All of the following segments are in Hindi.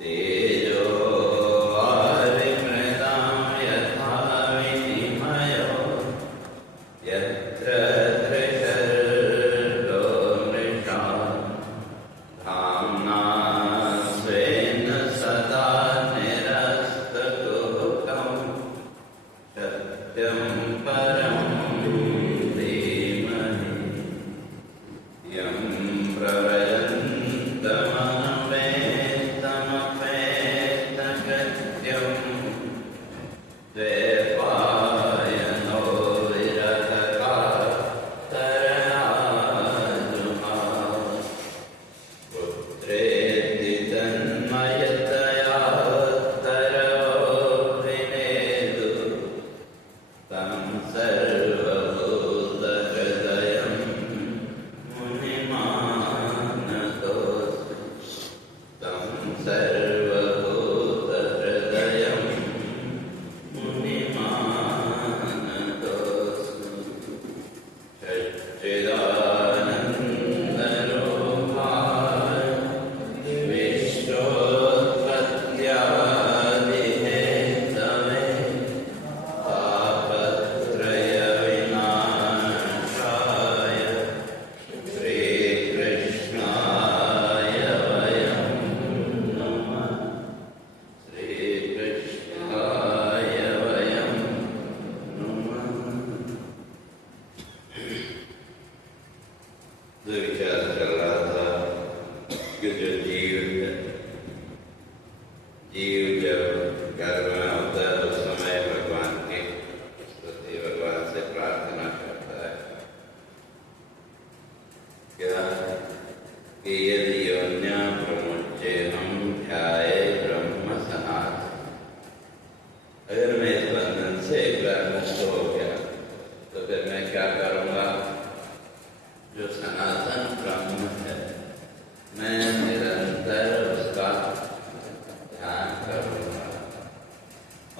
तेजो वारिमृदां यथा विनिमयो यत्र त्रिसर्गो मृषा धाम्ना स्वेन सदा निरस्तकुहकं सत्यं परं धीमहि यं प्रलयन्तमनुमेतमपेतकृत्यं द्वैपायनो विरहकातरयाजुहाव पुत्रेति तन्मयतया तरवोऽभिनेदु तं सर्वभूतहृदयं मुनिमानतोऽस्मि तं सर्वभूतहृदयं मुनिमानतोऽस्मि सच्चिदानन्दरूपाय विश्वोत्पत्त्यादिहेतवे तापत्रयविनाशाय श्रीकृष्णाय वयं नमः श्रीकृष्णाय वयं नमः। तो विचार चल रहा था कि जो जीव जब गर्भ में होता है उस समय भगवान की स्तुति भगवान से प्रार्थना करता है क्या कि यदि योन्या प्रमुच्य हम ध्याये ब्रह्म सनातन, अगर मैं इस बंधन से एक बार मुक्त हो गया तो फिर मैं क्या करूँगा? जो सनातन ब्रह्म है मैं निरंतर उसका ध्यान करूँगा।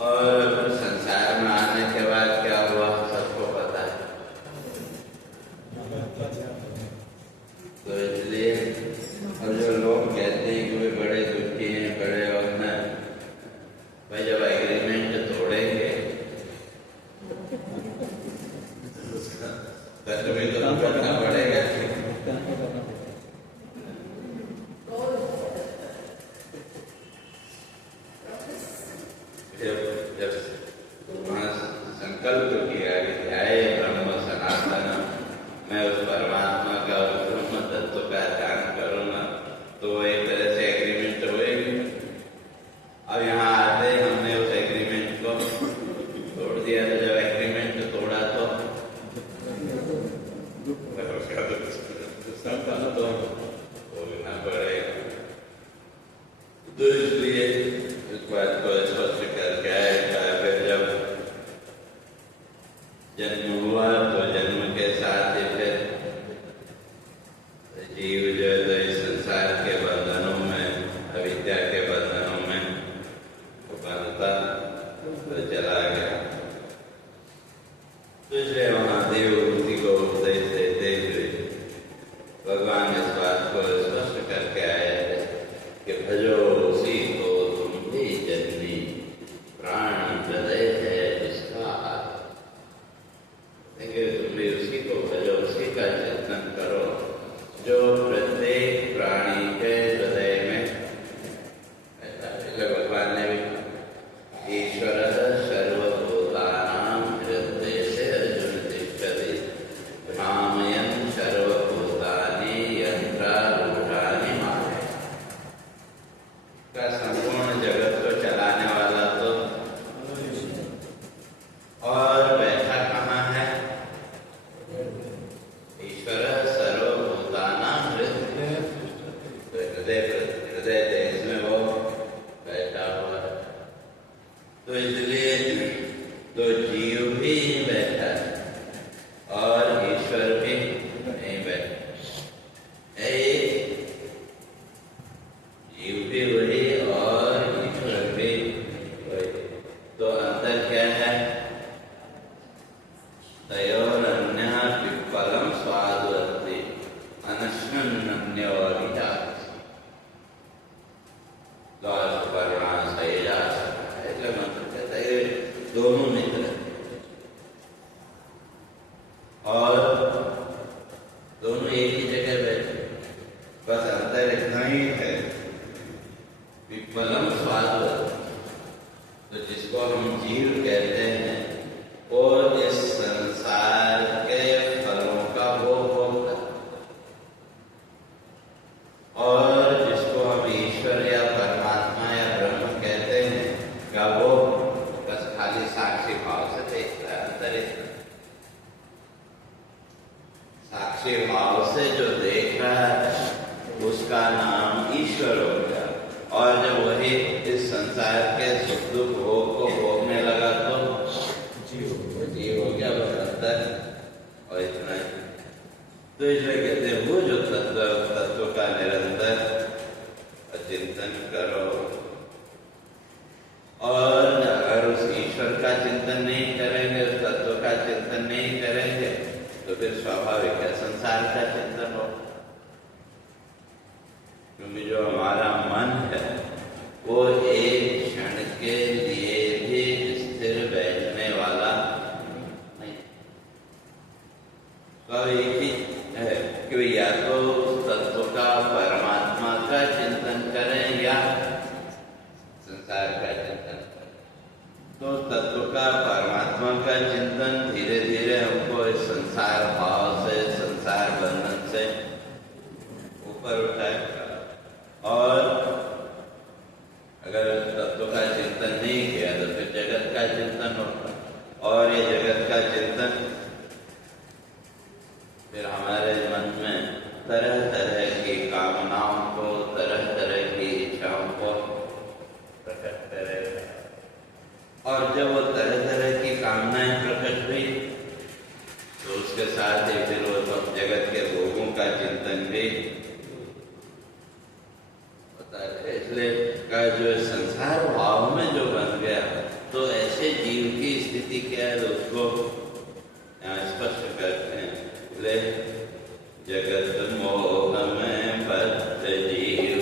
और संसार में आने के बाद क्या हुआ सबको पता है। तो इसलिए और जो लोग कहते हैं कि वे बड़े दुखी हैं, बड़े और न, भाई जब एग्रीमेंट तोड़ेंगे तो तुम्हें तो करना पड़ेगा। जब वहाँ संकल्प किया कि ध्याये ब्रह्म सनातन, मैं उस परमात्मा का उस ब्रह्म तत्व का ध्यान करूँगा, तो वो एक तरह से एग्रीमेंट होएगी। अब यहाँ आते हमने उस एग्रीमेंट को तोड़ दिया। तो जब एग्रीमेंट तोड़ा तो बोलना पड़ेगा। तो इसलिए इस बात को स्पष्ट करके आया। फिर जब जन्म हुआ तो जन्म के साथ ही फिर जीव जो है तो इस संसार के बंधनों में, अविद्या के बंधनों में बंधता तो चला गया। तो इसलिए वहाँ देवभूति को उपदेश देते हुए भगवान इस बात को स्पष्ट करके आए कि भजो उसी को तुम भी जननी, प्राण हृदय है जिसका हाथ। देखिए तुम भी उसी को भजो, उसी का चिंतन करो जो प्रत्येक प्राणी के हृदय में बैठा। भगवान ने भी ईश्वर सर्वभूतानां हृदयेषु अर्जुन तिष्ठति भ्रामयन् सर्वभूतानि यन्त्रारूढानि माया। का संपूर्ण जगत को चलाने वाला तो और बैठा कहाँ है? ईश्वर सर्वभूतानां हृदय, हृदय देश में वो बैठा हुआ है। तो इसलिए तो जीव भी बैठा है और ईश्वर भी नहीं बैठा है। जीव भी वही और ईश्वर भी वही। तो अंतर क्या है? तयोरन्यः पिप्पलं स्वादुरस्ति अनश्नन्नन्यो विजाति। स्वाद होता है। तो जिसको हम जीव कहते हैं वो इस संसार के फलों का भोग होता है, और जिसको हम ईश्वर या परमात्मा या ब्रह्म कहते हैं का वो बस खाली साक्षी भाव से देखता है, अंतरिक्ष साक्षी भाव से जो देख रहा है उसका नाम ईश्वर हो गया। और जब वही इस संसार के सुख दुख भोग को भोगने लगा तो जीव हो गया, बस अंतर और इतना ही। तो इसलिए कहते हैं वो जो तत्व का निरंतर चिंतन करो, और अगर उस ईश्वर का चिंतन नहीं करेंगे, उस तत्व का चिंतन नहीं करेंगे, तो फिर स्वाभाविक है संसार का चिंतन हो। क्योंकि जो हमारा मन है वो एक क्षण के लिए भी स्थिर बैठने वाला नहीं। तो एक ही है कि या तो तत्व का परमात्मा का चिंतन करें या संसार का चिंतन करें। तो तत्व का परमात्मा का चिंतन धीरे धीरे हमको इस संसार भाव से, संसार बंधन से ऊपर उठाएगा। और अगर तत्व का चिंतन नहीं किया तो फिर जगत का चिंतन होगा, और ये जगत का चिंतन फिर हमारे मन में तरह तरह की कामनाओं को, तरह तरह की इच्छाओं को प्रकट करेगा। और जब वो तरह तरह की कामनाएं प्रकट हुई तो उसके साथ ही फिर वो सब जगत के भोगों का चिंतन भी होता है। इसलिए का जो संसार भाव में जो बन गया, तो ऐसे जीव की स्थिति क्या है उसको स्पष्ट करते हैं। जगत मोह में बद्ध जीव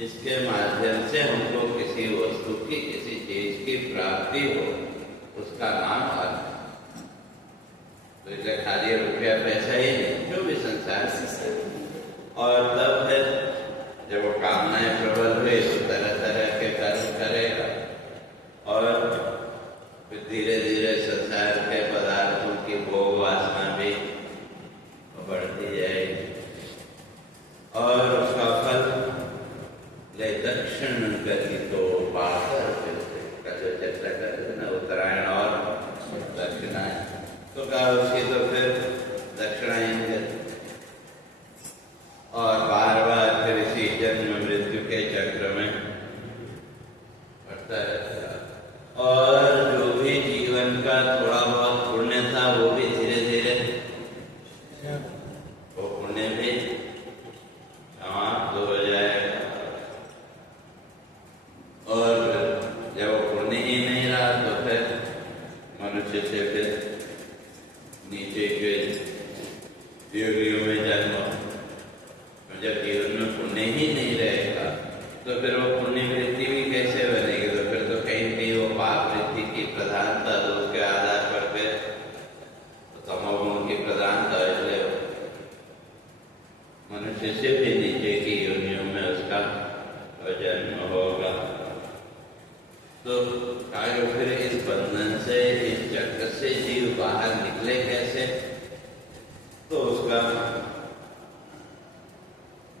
जिसके माध्यम से हमको किसी वस्तु की, किसी चीज की प्राप्ति हो, उसका नाम अर्थ। तो इसलिए खाली रुपया पैसा ही नहीं, जो भी संसार से। और तब है जब वो कामनाएं प्रबल हुई तो तरह तरह के कर्म करेगा, और फिर धीरे धीरे संसार के पदार्थों की भोग वासना भी बढ़ती जाएगी, और उसका फल ले दक्षिण गति तो पाकर का जो चर्चा करते ना, वो मनुष्य से फिर नीचे के योगियों में जन्म, जब जीवन में पुण्य ही नहीं रहेगा तो फिर वो पुण्य वृत्ति भी कैसे बनेगी? तो फिर तो कहीं कहीं वो पाप वृत्ति की प्रधानता उसके आधार पर फिर तमोगुण की प्रधानता, इसलिए मनुष्य से भी नीचे की योनियों में उसका जन्म होगा। तो आगे फिर इस बंधन से, इस चक्र से जीव बाहर निकले कैसे? तो उसका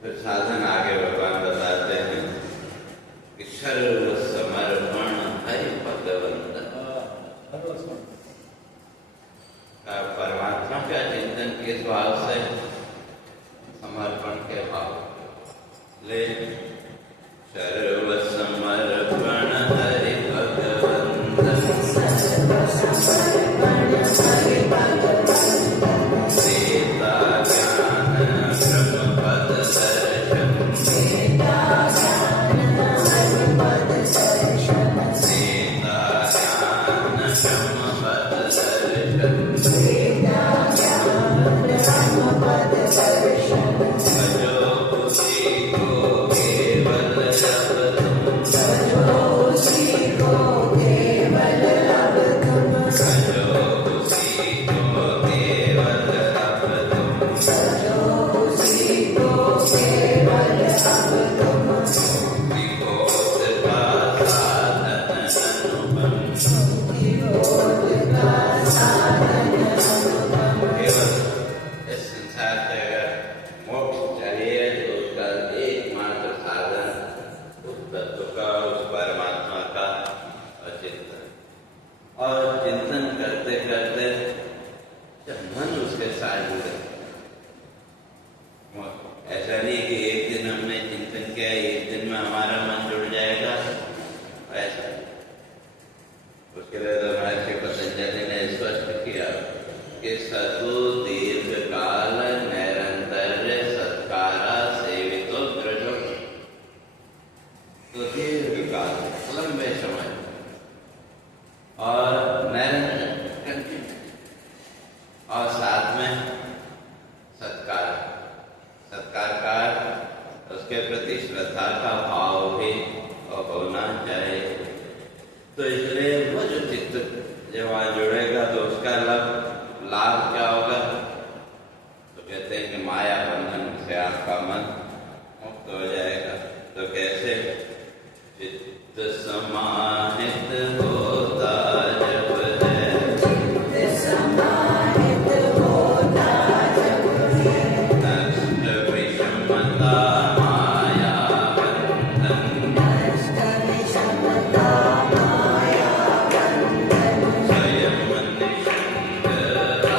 फिर साधन आगे भगवान बताते हैं कि सर्व समर्पण हरि भगवंत, परमात्मा का चिंतन किस भाव से? समर्पण के भाव ले। सर्व समर्पण हरि भगवंत, सीता ज्ञान ब्रह्म पद दर्शन, सीता ज्ञान ब्रह्म पद दर्शन, भजो उसी को केवल अब तुम, भजो उसी को केवल अब तुम, भजो उसी को केवल अब तुम, भजो उसी को केवल अब तुम, विबोध का साधन अनुपम, विबोध का साधन अनुपम। केवल इस संसार से अगर मोक्ष चाहिए तो उसका एकमात्र साधन उस तत्व का, उस परमात्मा का चिंतन, और चिंतन करते करते जब मन उसके साथ जुड़े, ऐसा नहीं कि एक दिन हमने चिंतन किया एक दिन में हमारा मन जुड़ जाएगा, ऐसा उसके लिए तो महर्षि पतंजलि ने स्पष्ट किया कि सतु दीर्घ काल नैरंतर्य सत्कारा सेवितो द्रजो। तो दीर्घ काल, लंबे समय, और नैरंतर, और साथ में सत्कार, सत्कार का उसके प्रति श्रद्धा का भाव भी होना चाहिए। तो इसलिए वो जो चित्त जब वहाँ जुड़ेगा तो उसका लाभ क्या होगा? तो कहते हैं कि माया बंधन से आपका मन मुक्त हो जाएगा। तो कैसे? चित्त समाहित होता जब है, चित्त समाहित होता जब है, नष्ट विषमता माया बंधन, नष्ट विषमता माया बंधन, स्वयं निशंग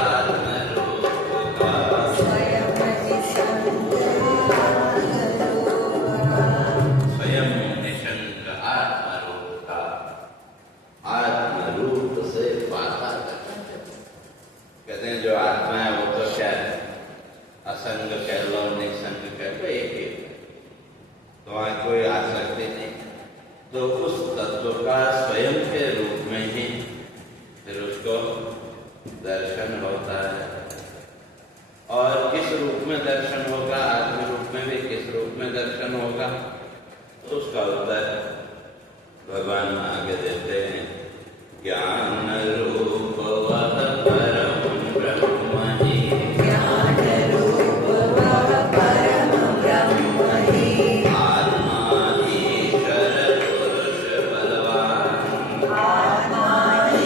आत्मरूप का, स्वयं निशंग आत्मरूप का, स्वयं निशंग आत्मरूप का, आत्मरूप से पाता करना। कहते हैं जो आत्मा है वो तो क्या है? असंग कह लो, निसंग कह लो, एक ही, तो वहाँ कोई आसक्ति नहीं। तो उस तत्व का स्वयं के रूप में ही फिर उसको दर्शन होता है। और किस रूप में दर्शन होगा? आत्म रूप में भी किस रूप में दर्शन होगा? तो उसका उत्तर भगवान आगे देते हैं। ज्ञान रूप वह परम ब्रह्म ही, ज्ञान रूप वह परम ब्रह्म ही, आत्मा ईश्वर पुरुष बलवान, आत्मा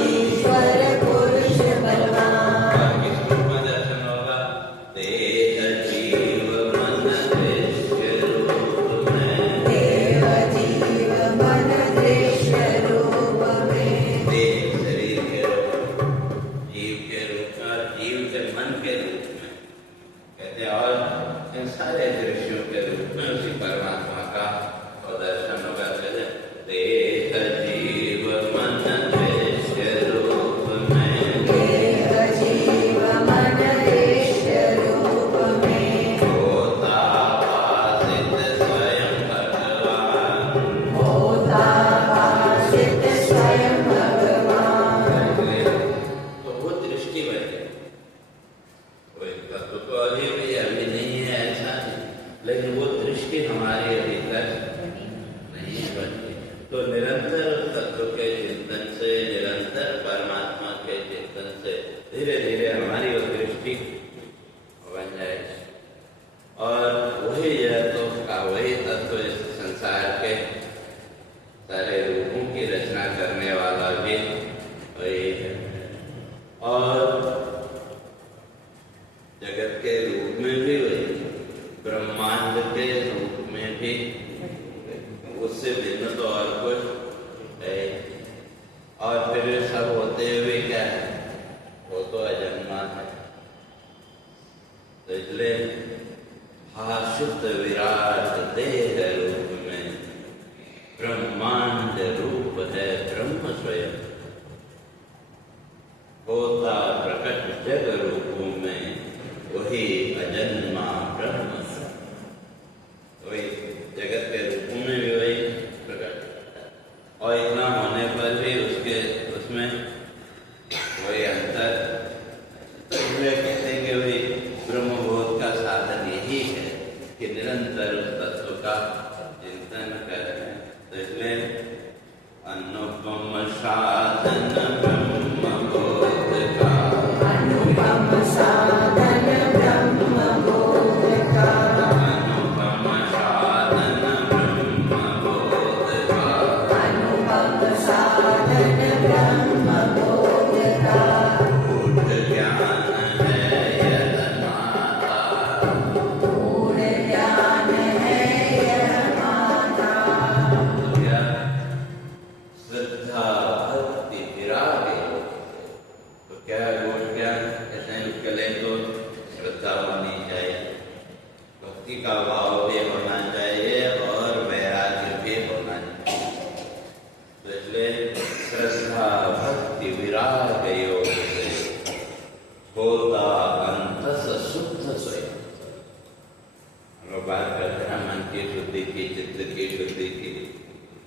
ईश्वर पुरुष बलवान। किस रूप में दर्शन होगा? देह जीव मन दृश्य रूप में, देव जीव मन दृश्य रूप में, देह शरीर के और जगत के रूप में भी वही, ब्रह्मांड के रूप में भी उससे भिन्न तो और कुछ है। और फिर सब होते हुए क्या है, वो तो अजन्मा है। तो इसलिए शुद्ध विराट देह रूप में ब्रह्मांड रूप है ब्रह्म स्वयं, होता प्रकट जग रूपों में वही अजन्मा ब्रह्म। वही जगत के रूपों में भी वही प्रकट, और इतना होने पर भी उसमें वही अंतर। तो इसलिए कहते हैं कि वही ब्रह्मबोध का साधन यही है कि निरंतर उस तत्व का चिंतन करें। तो इसलिए अनुपम साधन ब्रह्मबोध का, अनुपम साधन ब्रह्मबोध का, अनुपम साधन ब्रह्मबोध का, अनुपम साधन ब्रह्मबोध का। गूढ़ ज्ञान है यह नाथा, गूढ़ ज्ञान है यह माता। क्या श्रद्धा भक्ति विराग है। तो क्या गूढ़ ज्ञान कहते हैं, उसके लिए तो श्रद्धा होनी चाहिए, भक्ति का भाव भी होना चाहिए और वैराग्य भी होना चाहिए। तो इसलिए श्रद्धा भक्ति विराग योग से होता अंतस शुद्ध स्वयं। हम लोग बात करते हैं मन की शुद्धि की, चित्त की शुद्धि की,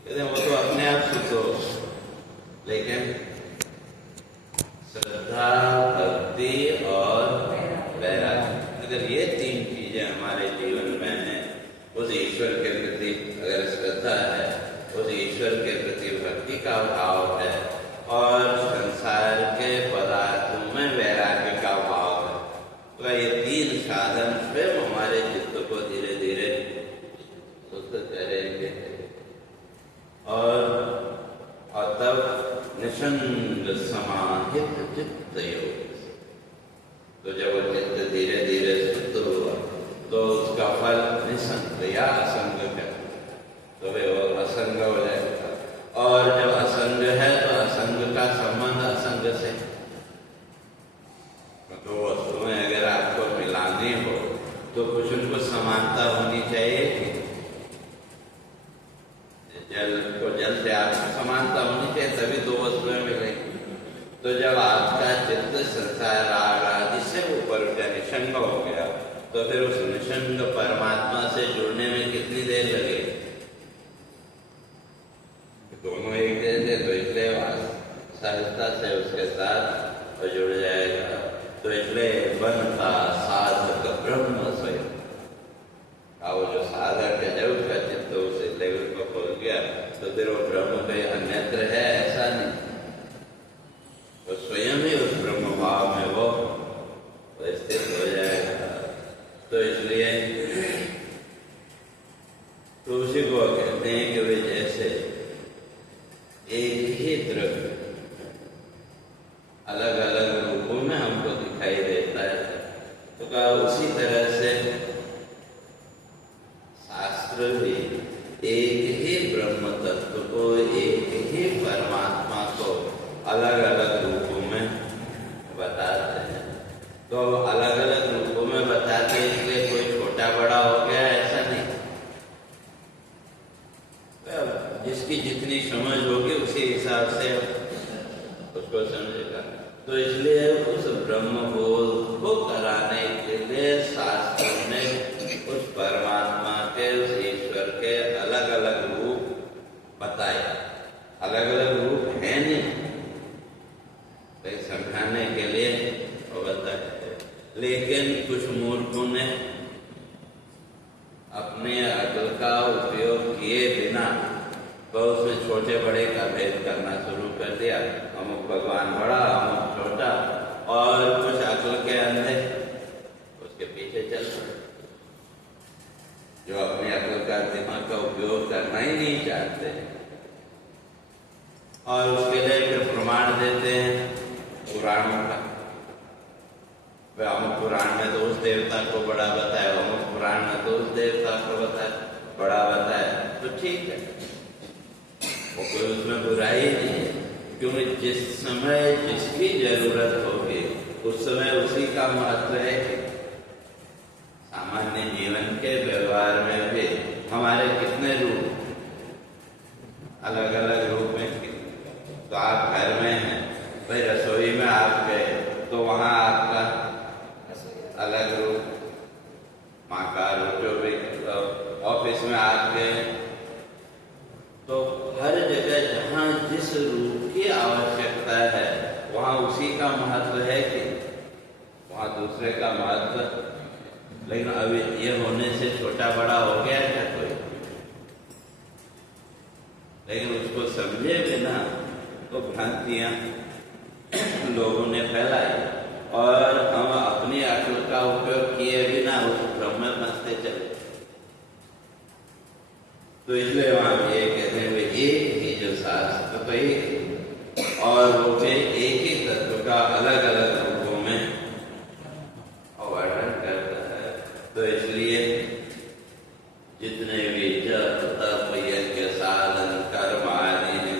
कहते हैं वो तो अपने आप शुद्ध हो, लेकिन श्रद्धा भक्ति और वैराग्य, अगर ये तीन चीजें हमारे जीवन में हैं, उस ईश्वर के प्रति अगर श्रद्धा है, उस ईश्वर के प्रति भक्ति का भाव है, और संसार के पदार्थों में वैराग्य का भाव है, तो ये तीन साधन स्वयं हमारे चित्त को धीरे धीरे शुद्ध करेंगे। और तब निसंग समाहित चित्त योग। तो जब वो चित्त धीरे धीरे शुद्ध हुआ तो उसका फल निसंग या असंग है, तो वे वो असंग हो जाएगा। और जब असंग है तो असंग का संबंध असंग से, तो वस्तुएं अगर आपको मिलानी हो तो कुछ उनको समानता होनी चाहिए। जल को जल से आपको समानता होनी चाहिए, तभी दो वस्तुएं मिलेंगी। तो जब आपका चित्त संसार राग आदि से ऊपर उठा, निसंग हो गया, तो फिर उस निसंग परमात्मा से जुड़ने में कितनी देर लगेगी? दोनों एक जैसे, तो इसलिए सहजता से उसके साथ जुड़ जाएगा। तो इसलिए बनता साधक ब्रह्म स्वयं। वो जो साधक है, जब उसका चित्त उस लेवल को खोल गया तो फिर वो ब्रह्म कहीं अन्यत्र है ऐसा नहीं, तो स्वयं ही उस ब्रह्म भाव में वो स्थित हो जाएगा। तो इसलिए तो उसी को कहते हैं कि वे जैसे एक ही द्रव्य अलग अलग रूपों में हमको दिखाई देता है, तो कहा उसी तरह से शास्त्र भी एक ही ब्रह्म तत्व को, एक ही परमात्मा को अलग अलग रूपों में बताते हैं। तो अलग अलग रूपों में बताते इसलिए कोई छोटा बड़ा हो गया ऐसा नहीं, जिसकी जितनी समझ होगी उसी हिसाब से उसको समझेगा। तो इसलिए उस ब्रह्म बोध को कराने के लिए शास्त्र ने उस परमात्मा के, उस ईश्वर के अलग अलग रूप बताए। अलग अलग रूप है नहीं, तो समझाने के लिए वो बताए। लेकिन कुछ मूर्खों ने अपने अकल का उपयोग किए बिना तो उसमें छोटे बड़े का भेद करना शुरू कर दिया। अमुक भगवान बड़ा, अमुक छोटा, और कुछ अकल के अंधे उसके पीछे चल पड़े, जो अपने अकल का, दिमाग का उपयोग करना ही नहीं चाहते, और उसके लिए फिर प्रमाण देते हैं पुराणों का। देवता को बड़ा बताया, अमुक पुराण में तो उस देवता को बड़ा बताया, तो ठीक है, वो कोई उसमें बुराई नहीं है। क्योंकि जिस समय जिसकी जरूरत होगी उस समय उसी का महत्व है। सामान्य जीवन के व्यवहार में भी हमारे कितने रूप, अलग अलग रूप में। तो आप घर में हैं भाई, रसोई में आप गए तो वहां आपका अलग रूप, माँ का रूप, जो भी ऑफिस में आप गए तो हर जगह जहाँ जिस रूप की आवश्यकता है वहाँ उसी का महत्व है कि वहाँ दूसरे का महत्व। लेकिन अभी ये होने से छोटा बड़ा हो गया क्या कोई? लेकिन उसको समझे बिना तो भ्रांतियां लोगों ने फैलाई और हम अपनी अक्ल का उपयोग किए बिना उस भ्रम में फंसते चले। तो इसलिए वहां ये कहते हैं एक ही जो शास्त्र तो एक, और वो भी एक ही तत्व का अलग अलग रूपों में वर्णन करता है। तो इसलिए जितने भी जप तप यज्ञ साधन कर्म आदि हैं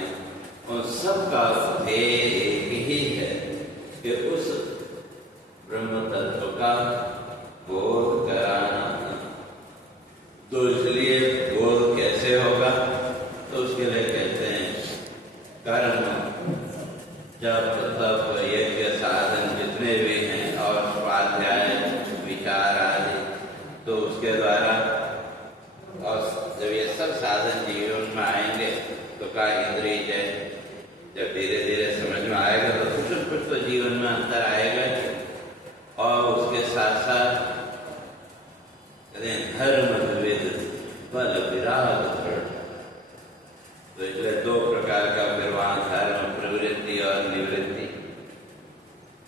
उन सबका ध्येय एक ही है कि उस ब्रह्म तत्व का बोध कराना। तो इसलिए बोध कैसे होगा? तो उसके लिए कहते हैं कर्म, जप तप यज्ञ साधन जितने भी हैं और स्वाध्याय विचार आदि, तो उसके द्वारा, और जब ये सब साधन जीवन में आएंगे तो का इंद्रिय जय जब धीरे धीरे समझ में आएगा तो कुछ तो जीवन में अंतर आएगा। और उसके साथ साथ धर्म विविध बल विराग दृढ़। तो इसलिए दो प्रकार का फिर वहां धर्म, प्रवृत्ति और निवृत्ति।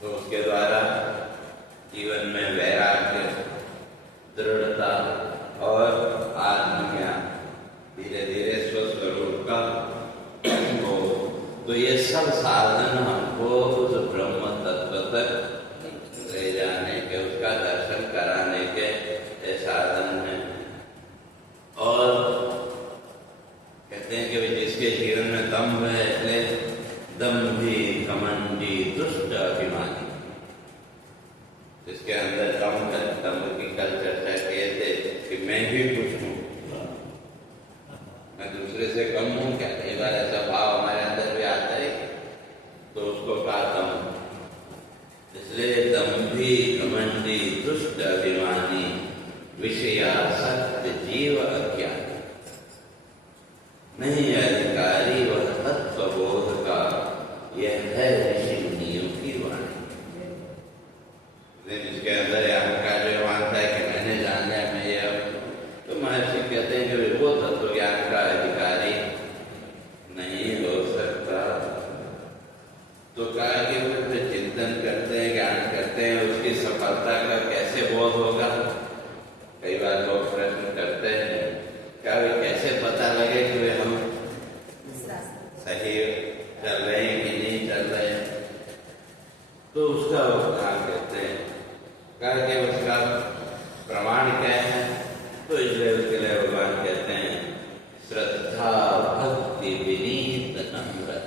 तो उसके द्वारा जीवन में वैराग्य, दृढ़ता और आत्मज्ञान, धीरे धीरे स्वस्वरूप का हो। तो ये सब साधन हमको उस ब्रह्म तत्व तक ले जाने के, उसका दर्शन कराने के ये साधन हैं। और कहते हैं कि जिसके जीवन में दम्भ है, इसलिए दम्भी घमंडी दुष्ट अभिमानी, जिसके अंदर दम्भ है, दम्भ की कल चर्चा किए थे कि मैं भी कुछ हूँ, मैं दूसरे से कम हूँ क्या? कई बार ऐसा भाव हमारे अंदर भी आता है, तो उसको कहा दम्भ। इसलिए दम्भी घमंडी दुष्ट अभिमानी विषयासक्त जीव अज्ञान, नहीं अधिकारी वह तत्व बोध का, यह है ऋषि मुनियों की वाणी। जिसके अंदर यहाँ का जो मानता है कि मैंने जान लिया, मैं ये, तो महर्षि कहते हैं कि वो तत्व ज्ञान का अधिकारी नहीं हो सकता। तो कहा कि वो चिंतन करते हैं, ज्ञान करते हैं, उसकी सफलता का कैसे बोध होगा? कई बार लोग प्रश्न करते हैं, क्या वे कैसे पता लगे कि वे हम सही चल रहे हैं कि नहीं चल रहे हैं? तो उसका क्या कहते हैं, कहा कि उसका प्रमाण क्या है? तो इसलिए उसके लिए भगवान कहते हैं श्रद्धा भक्ति विनीत नम्रता।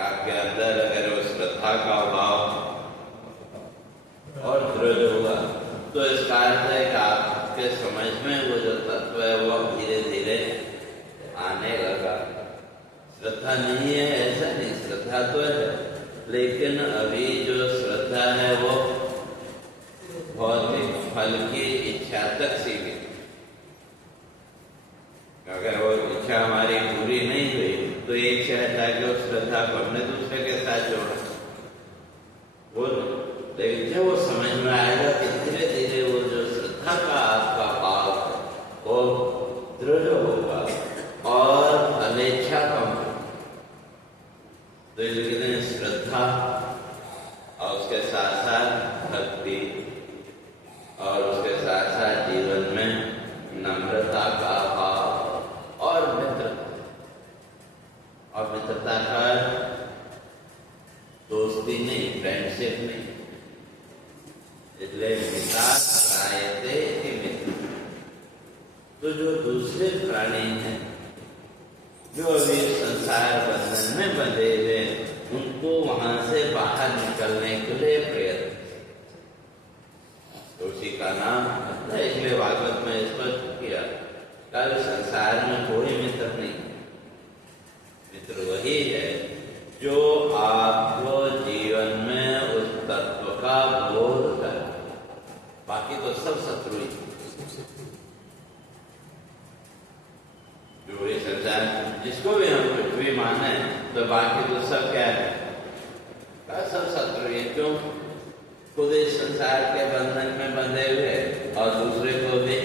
आपके अंदर अगर वो श्रद्धा का भाव और दृढ़ होगा तो इसका अर्थ है कि आपके समझ में वो जो तत्व है वो धीरे धीरे आने लगा। श्रद्धा नहीं है ऐसा नहीं, श्रद्धा तो है, लेकिन अभी जो श्रद्धा है वो भौतिक फल की इच्छा तक सीमित। अगर वो इच्छा हमारी पूरी नहीं हुई तो ये इच्छा है कि उस श्रद्धा को हमने दूसरे के साथ जोड़ा वो, लेकिन जब वो समझ में आएगा कि धीरे धीरे वो जो श्रद्धा का आपका भाव वो दृढ़ होगा और अनिच्छा कम होगी। तो इसलिए श्रद्धा और उसके साथ साथ भक्ति और उसके साथ साथ जीवन में नम्रता का भाव और मित्रता। और मित्रता का दोस्ती नहीं, फ्रेंडशिप नहीं, इसलिए मिता त्रायते इति मित्र। तो जो दूसरे प्राणी हैं जो अभी संसार बंधन में बंधे हुए, उनको वहां से बाहर निकलने के लिए प्रयत्न, तो उसी का नाम है। इसलिए भागवत में स्पष्ट किया, कल संसार में कोई मित्र नहीं, मित्र वही है जो आपको जीवन में उस तत्व का बोध कर, बाकी तो सब शत्रु ही। जो ये संसार जिसको भी हम पृथ्वी माने, तो बाकी तो सब क्या है, सब शत्रु ही। क्यों? खुद इस संसार के बंधन में बंधे हुए और दूसरे को भी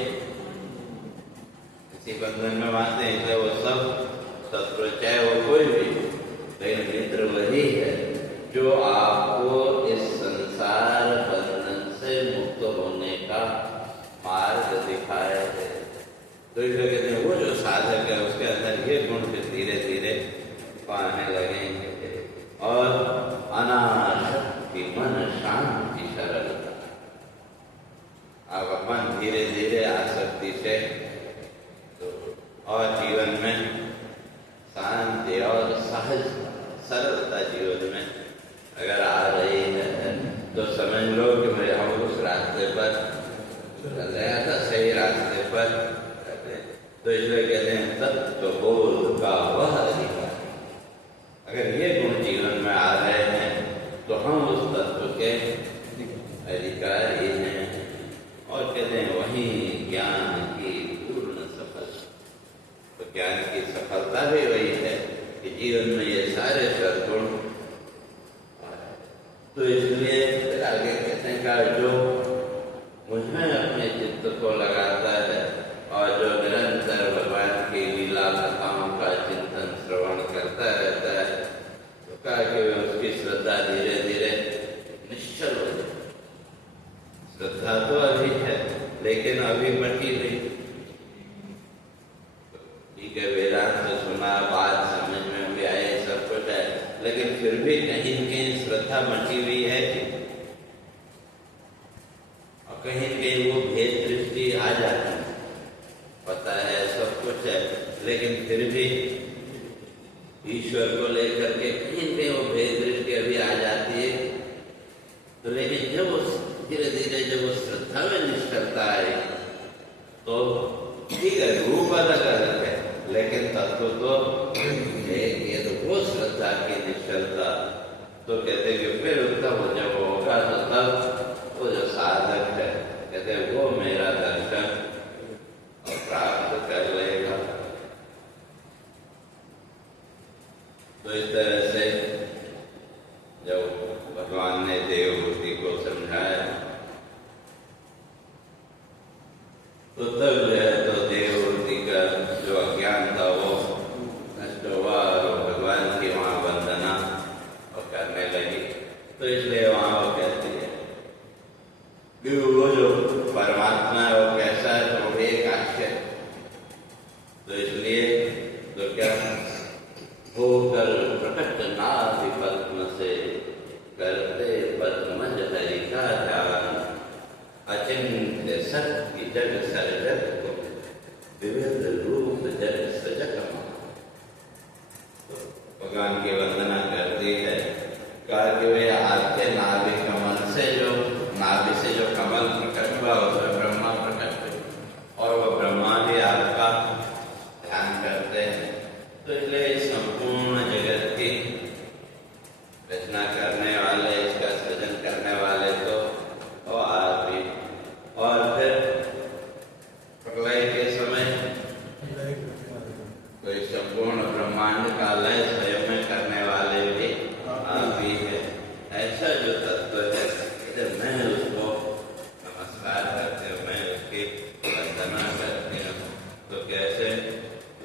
इसी बंधन में बांधते हैं, इसलिए वो सब शत्रु, चाहे वो कोई भी, लेकिन मित्र वही है जो आपको इस संसार बंधन से मुक्त होने का मार्ग दिखाए है। तो इसलिए कहते हैं वो जो साधक है उसके अंदर ये गुण फिर धीरे धीरे पाने लगेंगे। और अनासक्ति, मन शांति, सरलता, आप अपन धीरे धीरे आसक्ति से तो और जीवन में शांति और सहज सरलता जीवन में अगर आ रही है, तो समझ लो कि मैं हम उस रास्ते पर चल रहा था, सही रास्ते पर। तो इसलिए कहते हैं तत्व बोध का वह अधिकार। अगर ये गुण जीवन में आ रहे हैं तो हम उस तत्व के अधिकारी हैं। और कहते हैं वही ज्ञान की पूर्ण सफलता। तो ज्ञान की सफलता भी वही है कि जीवन में ये सारे सद्गुण। तो इसलिए आगे कहते हैं का जो मुझमें अपने चित्त को लगाता है और जो निरंतर भगवान की लीला कथाओं का चिंतन श्रवण करता रहता है, तो कहा कि उसकी श्रद्धा धीरे धीरे निश्चल हो जाए। श्रद्धा तो अभी है, लेकिन अभी बटी हुई। ठीक है, वेदांत से सुना, बात समझ में भी आए, सब कुछ है, लेकिन फिर भी कहीं कहीं श्रद्धा बटी हुई है और कहीं कहीं वो भेद दृष्टि आ जाती है। पता है सब कुछ है, लेकिन फिर भी ईश्वर को लेकर के कहीं कहीं वो भेद दृष्टि अभी आ जाती है। तो लेकिन जब वो धीरे धीरे जब वो श्रद्धा में निष्ठलता है, तो ठीक है, रूप अलग अलग है, लेकिन तत्व तो ये तो वो श्रद्धा की निश्चलता। तो कहते कि फिर उत्तम जब होगा तो तब वो जो साधक है, कहते वो मेरा दर्शन प्राप्त कर लेगा। तो इस तरह से जब भगवान ने देवहूति को समझाया, तो तब जो है तो देवहूति का जो अज्ञान था वो नष्ट हुआ और भगवान की वहाँ वंदना और करने लगी। तो इसलिए वहाँ वो कहती है कि वो जो परमात्मा है वो कैसा है, तो एक आश्चर्य। तो इसलिए तो क्या होकर प्रकट नाभि पद्म से करते पद्मज हरि का ध्यान, अचिंत्य शक्ति जग सर्जक को विविध रूप जग सजग। भगवान की वंदना करती है, कहा कि वे आद्य नाभि कमल से जो नाभि से जो कमल प्रकट हुआ उसमें ब्रह्मा प्रकट हुए और वह ब्रह्मा भी आपका ध्यान करते हैं। तो इसलिए संपूर्ण जगत की रचना करने वाले, इसका सृजन करने वाले तो वो आप ही। और फिर प्रलय के समय तो इस संपूर्ण ब्रह्मांड का लय स्वयं में करने वाले भी आप ही है। ऐसा जो तत्व है, जब मैं उसको नमस्कार करते हूँ, मैं उसकी वंदना करती हूँ, तो कैसे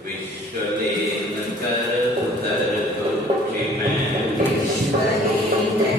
विश्वलीन कर उदर तुझी में, विश्वलीन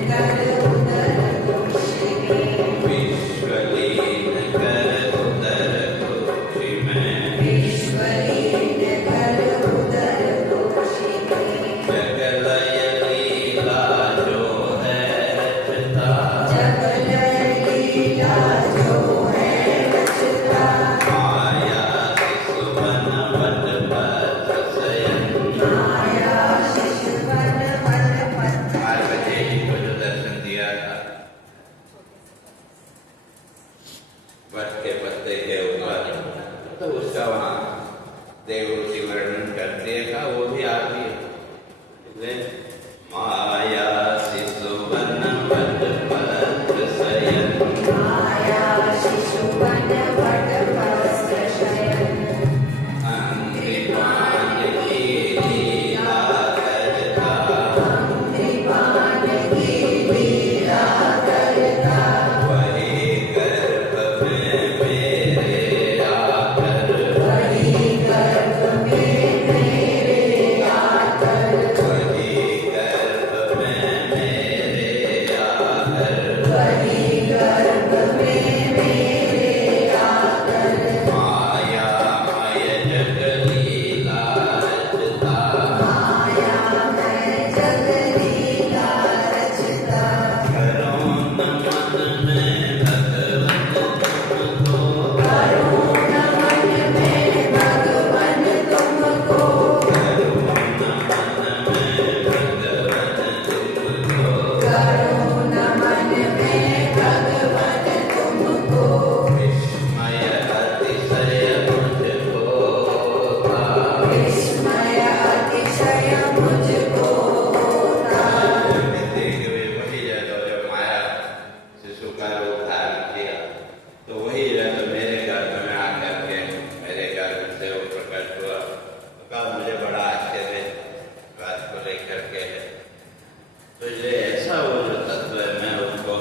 इसलिए ऐसा वो जो तत्व है मैं उसको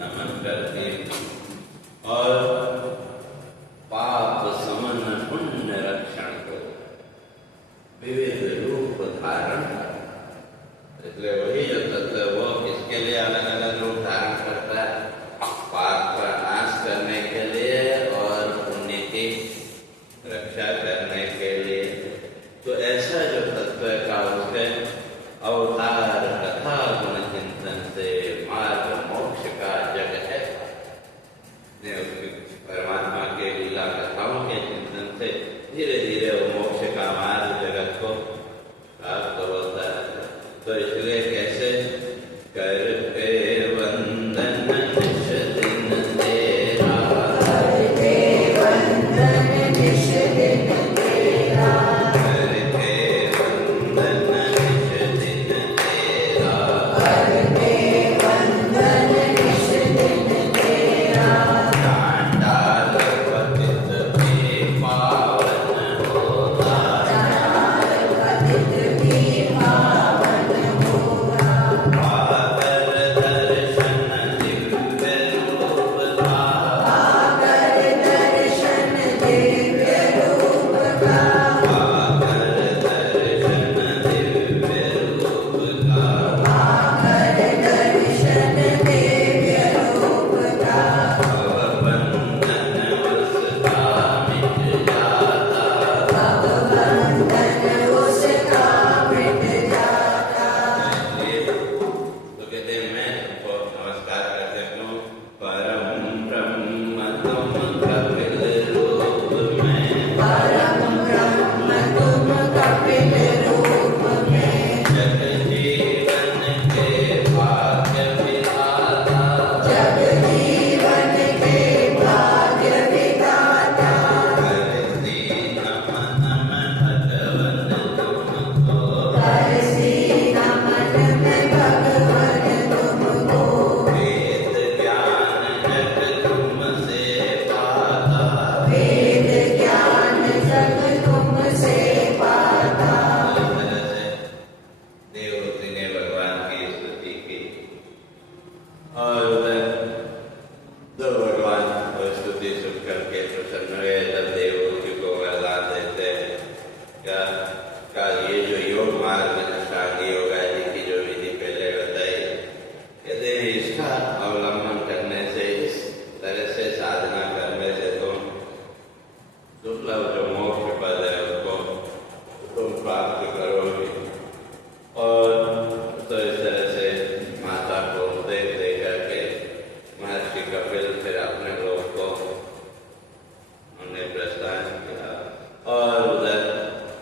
नमन करती और पाप समन पुण्य रक्षण को विविध रूप धारण, इसलिए वही जो तत्व है वो किसके लिए अलग अलग रूप धारण करता है? पाप का नाश करने के लिए और पुण्य की रक्षा करने के लिए। तो ऐसा जो तत्व का उसके अवतार कथा गुण चिंतन से मार्ग मोक्ष का जग है। परमात्मा के लीला कथाओं के चिंतन से धीरे धीरे वो मोक्ष का मार्ग जगत को प्राप्त होता है। तो इसलिए कैसे करके वंदन निश दिन तेरा, करके वंदन निश दिन तेरा, करके वंदन निश दिन तेरा, करके वंदन निश दिन तेरा, चांडाल पतित भी पावन होता, चांडाल पतित भी पावन होगा, पाकर दर्शन दिव्य रूप का, आकर दर्शन दिव्य रूप का, पाकर दर्शन दिव्य रूप का, आकर दर्शन दिव्य रूप का, भवबंधन उसका मिट जाता, भवबंधन उसका मिट जाता। इसलिए तो कहते हैं मैं तुमको नमस्कार करते हूँ। परम ब्रह्म तुम कपिल रूप में, परम ब्रह्म तुम कपिल रूप में, जग जीवन के भाग्य विधाता, जग जीवन के भाग्य विधाता, करती नमन मैं भगवन तुमको, करसी नमन में भगवन तुमको, वेद ज्ञान जग तुमसे पाता, वेद ज्ञान जग तुमसे पाता। इस तरह से देवहूति ने भगवान की स्तुति की और तो भगवान स्तुति सुन करके प्रसन्न हुए। तब देवहूति को वरदान देते हैं क्या ये जो योग मार्ग में अष्टांग योग आदि की जो विधि पहले बताई, कहते हैं इसका अवलंबन करने से, इस तरह से साधना करने से तुम दुर्लभ जो मोक्ष पद है उसको तुम प्राप्त करोगे। और तो इस तरह से माता को देख दे करके महर्षि कपिल फिर अपने लोग को उन्हें प्रस्थान किया और उधर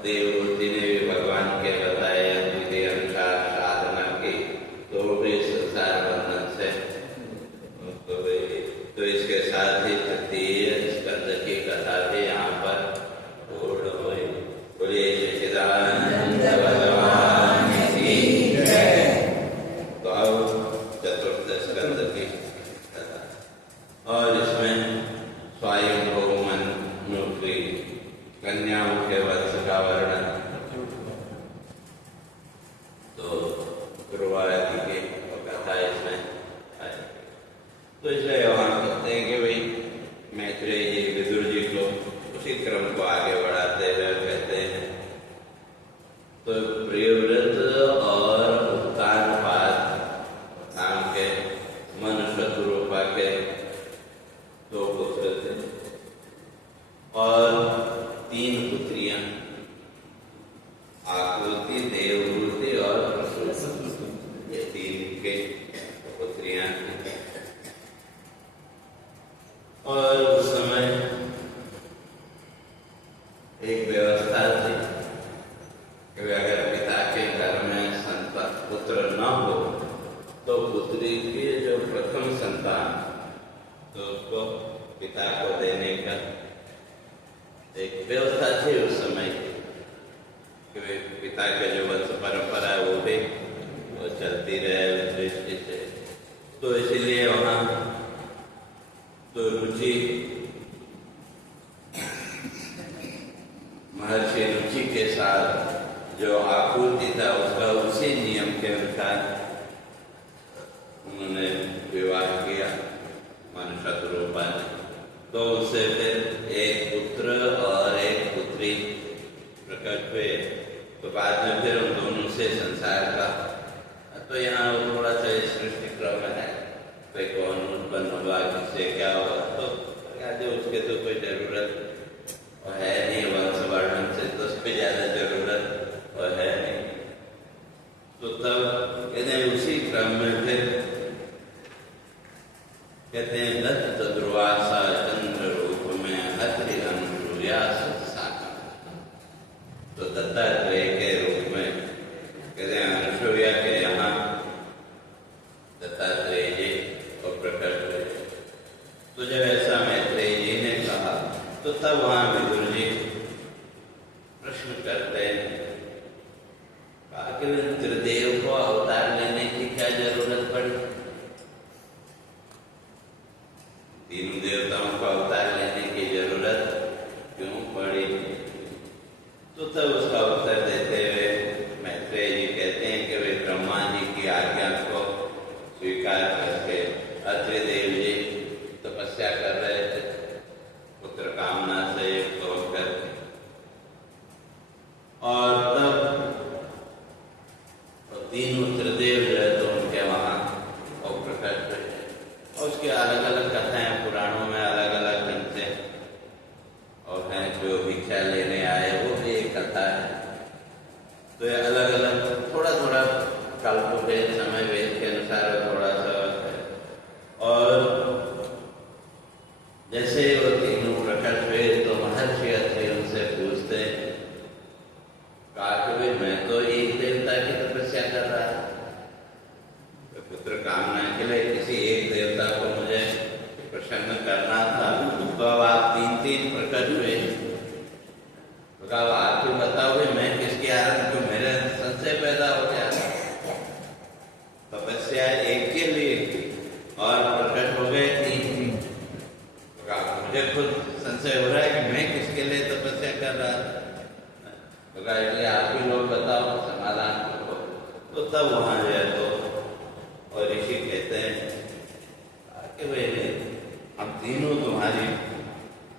देवहूति ने भी भगवान के बताए विधि अनुसार साधना की, तो वो भी संसार बंधन से मुक्त हुई। तो इसके साथ ही तृतीय स्कंद की कथा भी यहाँ पर पूर्ण हुई। बोलिए सच्चिदानंद भगवान की जय। तो अब चतुर्थ स्कंद की कथा, और इसमें स्वयंभू मनु की कन्याओं के वंश का वर्णन। तो गुरुवादि की कथा इसमें आई। तो इसलिए वहाँ कहते हैं कि भाई मैत्रेय जी विदुर जी को उसी क्रम को आगे बढ़ाते हुए कहते हैं तो प्रियव्रत और उत्तानपाद नाम के मनुष्य रूपा के दो पुत्र थे और 3 पुत्रियां, आकृति, देवहूति और प्रसूति, ये 3 के पुत्रियां थी। और उस समय एक व्यवस्था थी कि अगर पिता के घर में संतान पुत्र न हो तो पुत्री की जो प्रथम संतान तो उसको पिता को देने का एक व्यवस्था थी उस समय की, कि पिता के जो वंश परंपरा है वो भी वो चलती रहे उस दृष्टि से। तो इसीलिए वहाँ तो रुचि महर्षि रुचि के साथ जो आकृति था उसका उसी नियम के अनुसार तो उससे फिर एक पुत्र और एक पुत्री प्रकट हुए। तो बाद में फिर उन दोनों से संसार का, तो यहाँ थोड़ा सा सृष्टि क्रम है, कोई कौन उत्पन्न होगा, किससे क्या होगा, तो आगे उसके तो कोई जरूरत और है नहीं, वंश वर्णन से तो उस पर ज्यादा जरूरत और है नहीं। तो तब कहते हैं उसी क्रम में फिर कहते हैं दत्त दुर्वासा चंद्र रूप में अत्रि अनुसूया साका। तो दत्तात्रेय के रूप में कहते हैं अनुसूया के यहाँ दत्तात्रेय जी और प्रकट हुए। तो जब ऐसा मैत्रेय जी ने कहा तो तब वहां विदुर जी प्रश्न करते हैं, आखिर त्रिदेव को अवतार लेने की क्या जरूरत पड़ी? तीनों देवताओं को अवतार लेने की जरूरत क्यों पड़ी? तो तब उसका उत्तर देते हुए मैत्रेय जी कहते हैं कि वे ब्रह्मा जी की आज्ञा को स्वीकार करके अत्रि देव जी तपस्या कर रहे थे पुत्र कामना से युक्त होकर, और तब तीनों त्रिदेव जो है तो उनके वहां और प्रकट हुए। और उसकी अलग अलग कथाएं पुराणों में अलग अलग ढंग से और हैं, जो भिक्षा लेने आए वो भी एक कथा है। तो ये अलग अलग थोड़ा थोड़ा कल्प भेद समय भेद के अनुसार थोड़ा सा है। और जैसे वो तीनों प्रकट हुए तो महर्षि अत्रि उनसे पूछते हैं, कहा कि भाई मैं तो एक देवता की तपस्या कर रहा है, तो पुत्र कामना के लिए किसी एक देवता को मुझे प्रसन्न करना था, तो अब आप तीन तीन प्रकट हुए, तो कहा आप ही बताओ भाई मैं किसके आनंद को, मेरे संशय पैदा हो गया। तपस्या एक के लिए और प्रकट हो गए तीन, तो कहा मुझे खुद संशय हो रहा है कि मैं किसके लिए तपस्या कर रहा था, तो कहा इसलिए आप ही लोग बताओ समाधान को। तो तब वहां जो है तो और ऋषि कहते हैं कि वे हम तीनों तुम्हारी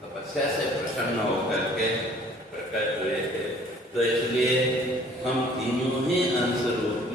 तपस्या से प्रसन्न होकर के प्रकट हुए थे, तो इसलिए हम तीनों ही अंश रूप